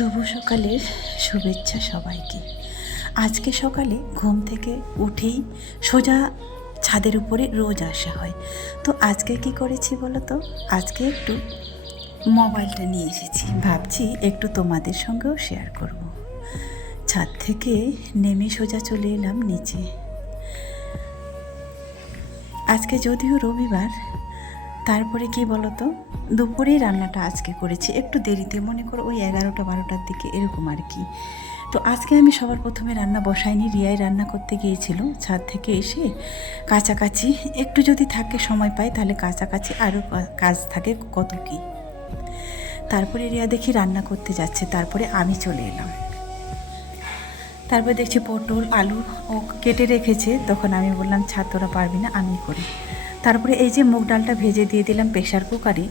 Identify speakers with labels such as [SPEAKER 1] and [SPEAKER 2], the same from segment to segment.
[SPEAKER 1] শুভ সকালের শুভেচ্ছা সবাইকে। আজকে সকালে ঘুম থেকে উঠেই সোজা ছাদের উপরে রোজ আসা হয়। তো আজকে কি করেছি বলো তো আজকে একটু মোবাইলটা নিয়ে এসেছি। ভাবছি একটু তোমাদের সঙ্গেও শেয়ার করব। ছাদ থেকে নেমে সোজা চলে এলাম নিচে। আজকে যদিও রবিবার তারপরে কি বলতো? দুপুরেই রান্নাটা আজকে করেছি। একটু দেরিতে, মনে করো ওই এগারোটা, বারোটার দিকে এরকম আর কি। তো আজকে আমি সবার প্রথমে রান্না বসাইনি। রিয়াই রান্না করতে গিয়েছিল ছাদ থেকে এসে। কাছাকাছি, একটু যদি থাকে সময় পাই তাহলে কাছাকাছি আরও কাজ থাকে কত কি। তারপরে রিয়া দেখি রান্না করতে যাচ্ছে, তারপরে আমি চলে এলাম। তারপরে দেখছি পটল, আলু ও কেটে রেখেছে। তখন আমি বললাম, ছাদ তোরা পারবি না, আমি করি। তারপরে এই যে মুগ ডালটা ভেজে দিয়ে দিলাম প্রেশার কুকারে,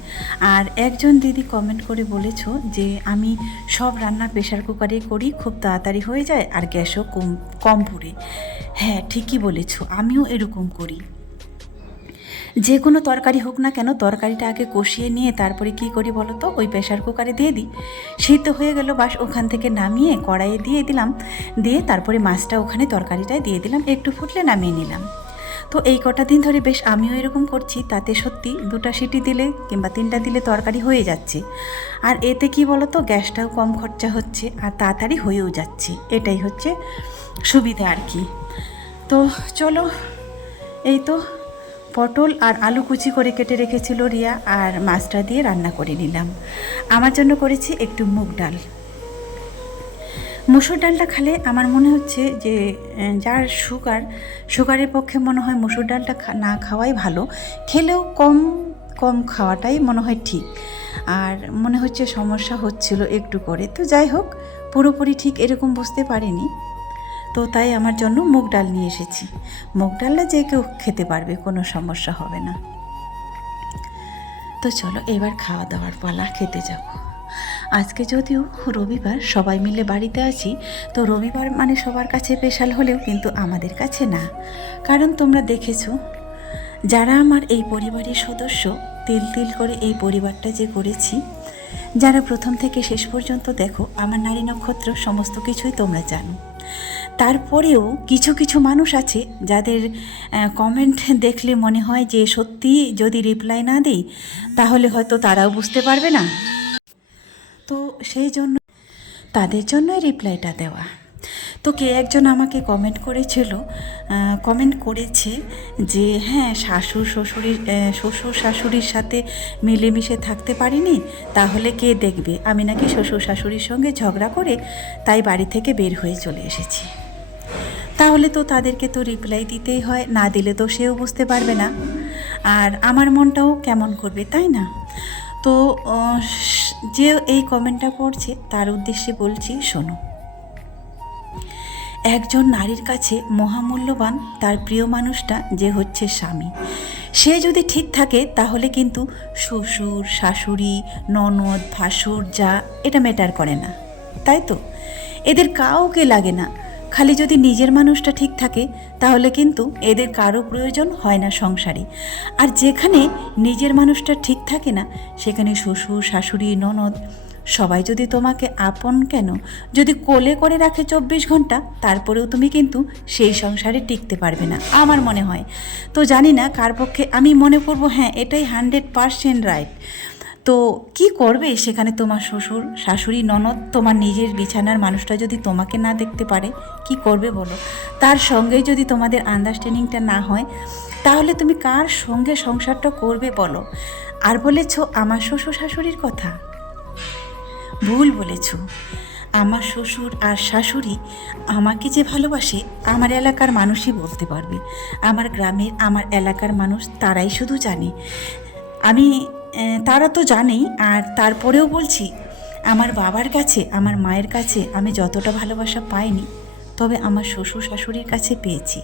[SPEAKER 1] আর একজন দিদি কমেন্ট করে বলেছ যে, আমি সব রান্না প্রেশার কুকারে করি, খুব তাড়াতাড়ি হয়ে যায় আর গ্যাসও কম কম পুড়ে। হ্যাঁ ঠিকই বলেছ, আমিও এরকম করি। যে কোনো তরকারি হোক না কেন, তরকারিটা আগে কষিয়ে নিয়ে তারপরে কি করি বলো তো, ওই প্রেশার কুকারে দিয়ে দিই। সিদ্ধ হয়ে গেল বাস, ওখান থেকে নামিয়ে কড়াইয়ে দিয়ে দিলাম, দিয়ে তারপরে মাছটা ওখানে তরকারিটায় দিয়ে দিলাম, একটু ফুটলে নামিয়ে নিলাম। তো এই কটা দিন ধরে বেশ আমিও এরকম করছি, তাতে সত্যি দুটা সিটি দিলে কিংবা তিনটা দিলে তরকারি হয়ে যাচ্ছে। আর এতে কি বলো তো গ্যাসটাও কম খরচা হচ্ছে আর তাড়াতাড়ি হয়েও যাচ্ছে, এটাই হচ্ছে সুবিধা আর কি। তো চলো, এই তো পটল আর আলু কুচি করে কেটে রেখেছিল রিয়া আর মাছটা দিয়ে রান্না করে নিলাম। আমার জন্য করেছি একটু মুগ ডাল। মুসুর ডালটা খেলে আমার মনে হচ্ছে যে যার সুগার, সুগারের পক্ষে মনে হয় মুসুর ডালটা না খাওয়াই ভালো। খেলেও কম কম খাওয়াটাই মনে হয় ঠিক। আর মনে হচ্ছে সমস্যা হচ্ছিল একটু করে তো যাই হোক, পুরোপুরি ঠিক এরকম বুঝতে পারিনি। তো তাই আমার জন্য মুগ ডাল নিয়ে এসেছি। মুগ ডালটা যে কেউ খেতে পারবে, কোনো সমস্যা হবে না। তো চলো, এবার খাওয়া দাওয়ার পালা, খেতে যাব। আজকে যদিও রবিবার সবাই মিলে বাড়িতে আছি, তো রবিবার মানে সবার কাছে স্পেশাল হলেও কিন্তু আমাদের কাছে না। কারণ তোমরা দেখেছ, যারা আমার এই পরিবারের সদস্য, তিল তিল করে এই পরিবারটা যে করেছি, যারা প্রথম থেকে শেষ পর্যন্ত দেখো, আমার নারী নক্ষত্র সমস্ত কিছুই তোমরা জানো। তারপরেও কিছু কিছু মানুষ আছে যাদের কমেন্ট দেখলে মনে হয় যে সত্যি যদি রিপ্লাই না দিই, তাহলে হয়তো তারাও বুঝতে পারবে না। সেই জন্য তাদের জন্যই রিপ্লাইটা দেওয়া। তো কে একজন আমাকে কমেন্ট করেছিল কমেন্ট করেছে যে হ্যাঁ শাশুর শ্বশুরের শ্বশুর, শাশুড়ির সাথে মিলেমিশে থাকতে পারিনি, তাহলে কে দেখবে? আমি নাকি শ্বশুর, শাশুড়ির সঙ্গে ঝগড়া করে তাই বাড়ি থেকে বের হয়ে চলে এসেছি। তাহলে তো তাদেরকে তো রিপ্লাই দিতেই হয়, না দিলে তো সেও বুঝতে পারবে না। আর আমার মনটাও কেমন করবে, তাই না? তো যে এই কমেন্টটা পড়ছে, তার উদ্দেশ্যে বলছি, শোনো। একজন নারীর কাছে মহামূল্যবান তার প্রিয় মানুষটা যে হচ্ছে স্বামী, সে যদি ঠিক থাকে, তাহলে কিন্তু শ্বশুর, শাশুড়ি, ননদ, ভাসুর, যা, এটা ম্যাটার করে না। তাই তো? এদের কাউকে লাগে না। খালি যদি নিজের মানুষটা ঠিক থাকে, তাহলে কিন্তু এদের কারও প্রয়োজন হয় না সংসারে। আর যেখানে নিজের মানুষটা ঠিক থাকে না, সেখানে শ্বশুর, শাশুড়ি, ননদ, সবাই যদি তোমাকে আপন কেন? যদি কোলে করে রাখে চব্বিশ ঘণ্টা, তারপরেও তুমি কিন্তু সেই সংসারে টিকতে পারবে না, আমার মনে হয়। তো জানি না কার পক্ষে আমি মনে করব হ্যাঁ এটাই হান্ড্রেড পারসেন্ট রাইট তো কি করবে সেখানে তোমার শ্বশুর, শাশুড়ি, ননদ, তোমার নিজের বিছানার মানুষটা যদি তোমাকে না দেখতে পারে, কি করবে বলো? তার সঙ্গেই যদি তোমাদের আন্ডারস্ট্যান্ডিংটা না হয়, তাহলে তুমি কার সঙ্গে সংসারটা করবে বলো? আর বলেছ আমার শ্বশুর শাশুড়ির কথা? ভুল বলেছ। আমার শ্বশুর আর শাশুড়ি আমাকে যে ভালোবাসে, আমার এলাকার মানুষই বলতে পারবে। আমার গ্রামের, আমার এলাকার মানুষ তারাই শুধু জানে। আমি তারা তো জানেই, আর তারপরেও বলছি, আমার বাবার কাছে, আমার মায়ের কাছে আমি যতটা ভালোবাসা পাইনি, তবে আমার শ্বশুর শাশুড়ির কাছে পেয়েছি।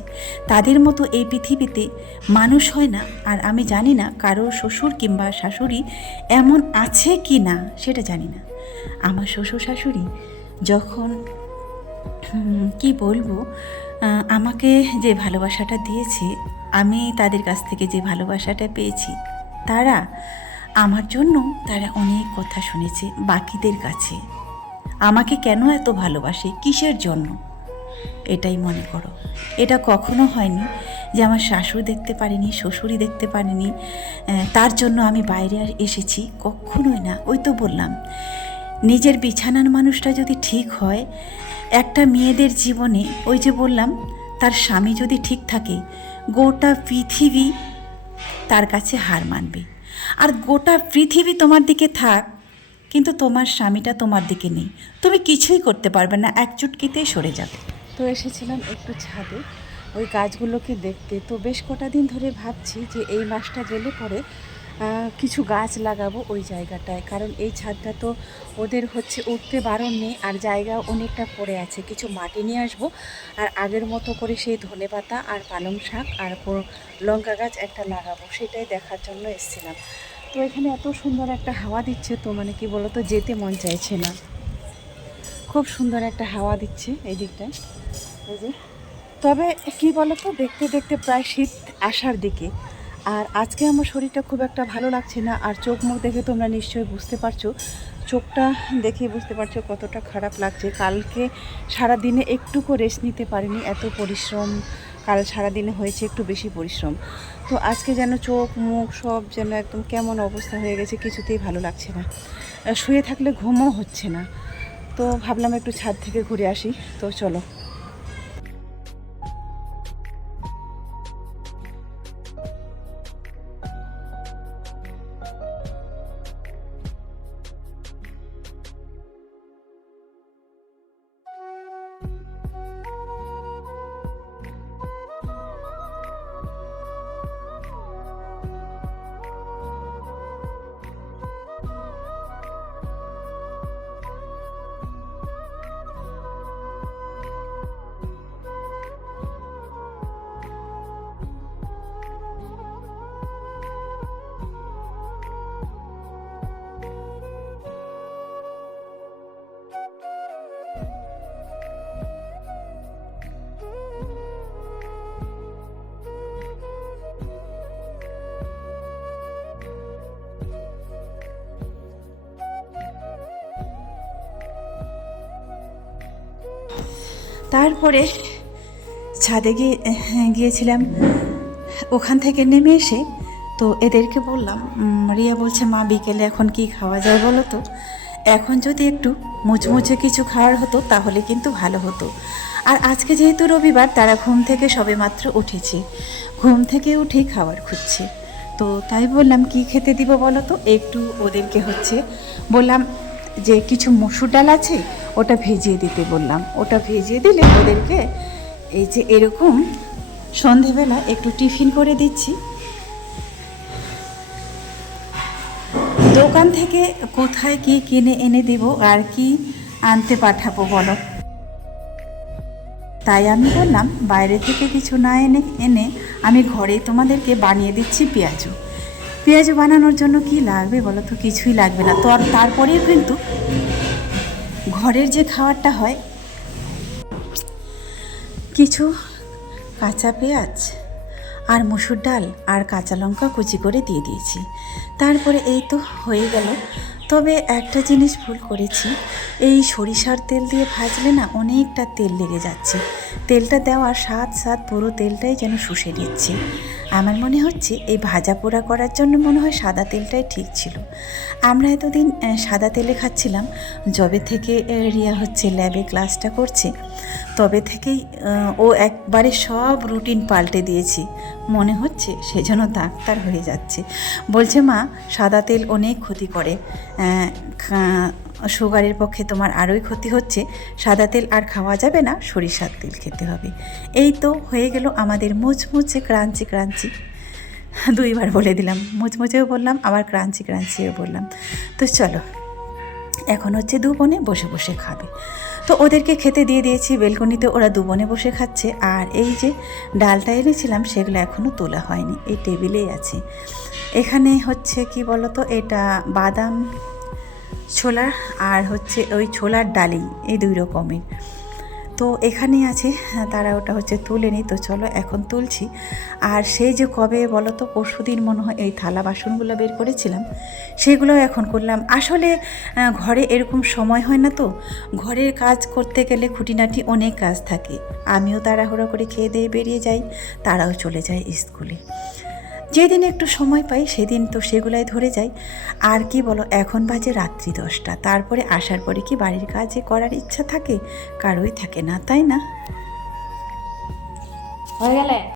[SPEAKER 1] তাদের মতো এই পৃথিবীতে মানুষ হয় না, আর আমি জানি না কারও শ্বশুর কিংবা শাশুড়ি এমন আছে কি না, সেটা জানি না। আমার শ্বশুর শাশুড়ি যখন কি বলব আমাকে যে ভালোবাসাটা দিয়েছে, আমি তাদের কাছ থেকে যে ভালোবাসাটা পেয়েছি, তারা আমার জন্য তারা অনেক কথা শুনেছে বাকিদের কাছে। আমাকে কেন এত ভালোবাসে? কিসের জন্য? এটাই মনে করো। এটা কখনো হয়নি যে আমার শাশুড়ি দেখতে পারেনি, শ্বশুরই দেখতে পারেনি। তার জন্য আমি বাইরে আর এসেছি কখনোই না। ওই তো বললাম, নিজের বিছানার মানুষটা যদি ঠিক হয়, একটা মেয়েদের জীবনে, ওই যে বললাম, তার স্বামী যদি ঠিক থাকে, গোটা পৃথিবী তার কাছে হার মানবে। আর গোটা পৃথিবী তোমার দিকে থাক, কিন্তু তোমার স্বামীটা তোমার দিকে নেই। তুমি কিছুই করতে পারবে না, এক চুটকিতেই সরে যাবে।
[SPEAKER 2] তো এসেছিলাম একটু ছাদে, ওই গাছগুলোকে দেখতে। তো বেশ কটা দিন ধরে ভাবছি যে এই মাসটা গেলে পরে কিছু গাছ লাগাবো ওই জায়গাটায়। কারণ এই ছাদটা তো ওদের হচ্ছে উঠতে বারণ নেই, আর জায়গা অনেকটা পড়ে আছে। কিছু মাটি নিয়ে আসব, আর আগের মতো করে সেই ধনে পাতা আর পালং শাক আর লঙ্কা গাছ একটা লাগাবো। সেটাই দেখার জন্য এসেছিলাম। তো এখানে এত সুন্দর একটা হাওয়া দিচ্ছে তো মানে কি বলতো, যেতে মন চাইছে না। খুব সুন্দর একটা হাওয়া দিচ্ছে এই দিকটায়। তবে কি বলতো, দেখতে দেখতে প্রায় শীত আসার দিকে। আর আজকে আমার শরীরটা খুব একটা ভালো লাগছে না, আর চোখ মুখ দেখে তোমরা নিশ্চয়ই বুঝতে পারছ। চোখটা দেখে বুঝতে পারছ কতটা খারাপ লাগছে। কালকে সারা দিনে একটুকু রেস্ট নিতে পারিনি, এত পরিশ্রম। কাল সারা দিনে হয়েছে একটু বেশি পরিশ্রম। তো আজকে যেন চোখ, মুখ সব যেন একদম কেমন অবস্থা হয়ে গেছে, কিছুতেই ভালো লাগছে না। শুয়ে থাকলে ঘুমও হচ্ছে না। তো ভাবলাম একটু ছাদ থেকে ঘুরে আসি। তো চলো।
[SPEAKER 1] তারপরে ছাদে গিয়ে গিয়েছিলাম। ওখান থেকে নেমে এসে তো এদেরকে বললাম রিয়া বলছে, মা, বিকেলে এখন কি খাওয়া যায় বলো তো? এখন যদি একটু মুচমুচে কিছু খাওয়ার হতো, তাহলে কিন্তু ভালো হতো। আর আজকে যেহেতু রবিবার, তারা ঘুম থেকে সবেমাত্র উঠেছে। ঘুম থেকে উঠেই খাবার খুঁজছে। তো তাই বললাম, কি খেতে দিব বলো তো? একটু ওদেরকে হচ্ছে বললাম যে, কিছু মসুর ডাল আছে? ওটা ভেজিয়ে দিতে বললাম। ওটা ভেজিয়ে দিলে ওদেরকে এই যে এরকম সন্ধেবেলা একটু টিফিন করে দিচ্ছি। দোকান থেকে কোথায় কি কিনে এনে দেব আর কি আনতে পাঠাবো বলো? তাই আমি বললাম, বাইরে থেকে কিছু না এনে এনে আমি ঘরেই তোমাদেরকে বানিয়ে দিচ্ছি পেঁয়াজু। পেঁয়াজু বানানোর জন্য কি লাগবে বলো তো? কিছুই লাগবে না। তো তারপরেও কিন্তু ঘরের যে খাবারটা হয়, কিছু কাঁচা পেঁয়াজ আর মুসুর ডাল আর কাঁচা লঙ্কা কুচি করে দিয়ে দিয়েছি। তারপরে এই তো হয়ে গেল। তবে একটা জিনিস ভুল করেছি, এই সরিষার তেল দিয়ে ভাজলে না অনেকটা তেল লেগে যাচ্ছে। তেলটা দেওয়ার স্বাদ স্বাদ পুরো তেলটাই যেন শুষে নিচ্ছে। আমার মনে হচ্ছে এই ভাজা পোড়া করার জন্য মনে হয় সাদা তেলটাই ঠিক ছিল। আমরা এতদিন সাদা তেলে খাচ্ছিলাম, যবে থেকে রিয়া হচ্ছে ল্যাবে ক্লাসটা করছে, তবে থেকেই ও একবারে সব রুটিন পাল্টে দিয়েছি। মনে হচ্ছে সেজন্য ডাক্তার হয়ে যাচ্ছে। বলছে, মা, সাদা তেল অনেক ক্ষতি করে। সুগারের পক্ষে তোমার আরোই ক্ষতি হচ্ছে, সাদা তেল আর খাওয়া যাবে না, সরিষার তেল খেতে হবে। এই তো হয়ে গেল আমাদের মুচমুচে ক্রাঞ্চি ক্রাঞ্চি। দুইবার বলে দিলাম, মুচমুচেও বললাম, আবার ক্রাঞ্চি ক্রাঞ্চিও বললাম। তো চলো, এখন হচ্ছে দু বোনে বসে বসে খাবে। তো ওদেরকে খেতে দিয়ে দিয়েছি, বেলকনিতে ওরা দু বোনে বসে খাচ্ছে, আর এই যে ডালটা এনেছিলাম, সেগুলো এখনও তোলা হয়নি, এই টেবিলেই আছে। এখানে হচ্ছে কি বলতো, এটা বাদাম ছোলা আর হচ্ছে ওই ছোলার ডালি, এই দুই রকমের। তো এখানেই আছে, তারা ওটা হচ্ছে তুলে নি তো চলো এখন তুলছি। আর সেই যে কবে বলো তো, পরশু দিন মনে হয় এই থালা বাসনগুলো বের করেছিলাম, সেগুলোও এখন করলাম। আসলে ঘরে এরকম সময় হয় না তো, ঘরের কাজ করতে গেলে খুঁটিনাটি অনেক কাজ থাকে। আমিও তাড়াহুড়ো করে খেয়ে দিয়ে বেরিয়ে যাই, তারাও চলে যায় স্কুলে। যেদিন একটু সময় পাই, সেদিন তো সেগুলাই ধরে যাই। আর কি বলো, এখন বাজে রাত্রি দশটা। তারপরে আসার পরে কি বাড়ির কাজে করার ইচ্ছা থাকে? কারোই থাকে না, তাই না?
[SPEAKER 3] হয়ে গেলে?